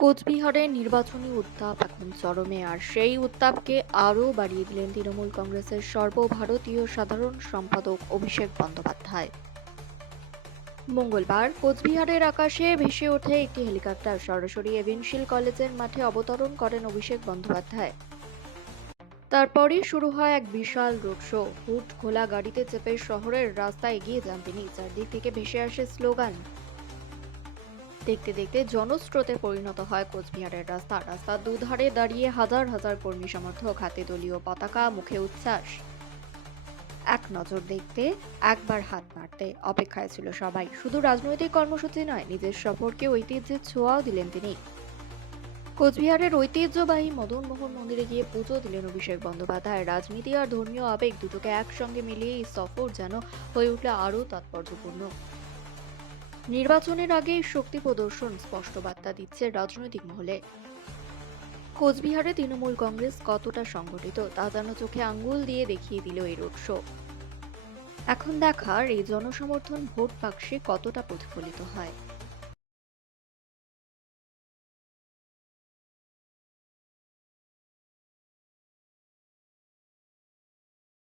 কোচবিহারের নির্বাচনী উত্তাপ এখন চরমে, আর সেই উত্তাপকে আরও বাড়িয়ে দিলেন তৃণমূল কংগ্রেসের সর্বভারতীয় সাধারণ সম্পাদক অভিষেক বন্দ্যোপাধ্যায়। মঙ্গলবার কোচবিহারের আকাশে ভেসে ওঠে একটি হেলিকপ্টার। সরাসরি এভিনশিল কলেজের মাঠে অবতরণ করেন অভিষেক বন্দ্যোপাধ্যায়। তারপরই শুরু হয় এক বিশাল রোড শো। হুড খোলা গাড়িতে চেপে শহরের রাস্তায় এগিয়ে যান তিনি। চারদিক থেকে ভেসে আসে স্লোগান। দেখতে দেখতে জনস্রোতে পরিণত হয় কোচবিহারের রাস্তা। রাস্তার দুধারে দাঁড়িয়ে হাজার হাজার কর্মী সমর্থক, হাতে দলীয় পতাকা, মুখে উচ্ছ্বাস। এক নজর দেখতে, একবার হাত নাড়তে অপেক্ষায় ছিল সবাই। শুধু রাজনৈতিক কর্মসূচি নয়, নিজের সফরকে ঐতিহ্যের ছোঁয়াও দিলেন তিনি। কোচবিহারের ঐতিহ্যবাহী মদনমোহন মন্দিরে গিয়ে পুজো দিলেন অভিষেক বন্দ্যোপাধ্যায়। রাজনীতি আর ধর্মীয় আবেগ দুটোকে একসঙ্গে মিলিয়ে এই সফর যেন হয়ে উঠল আরও তাৎপর্যপূর্ণ। নির্বাচনের আগে শক্তি প্রদর্শন স্পষ্ট বার্তা দিচ্ছে রাজনৈতিক মহলে। কোচবিহারে তৃণমূল কংগ্রেস কতটা সংগঠিত তা যেন চোখে আঙ্গুল দিয়ে দেখিয়ে দিল এই রোড শো। এখন দেখার এই জনসমর্থন ভোট বাক্সে কতটা প্রতিফলিত হয়।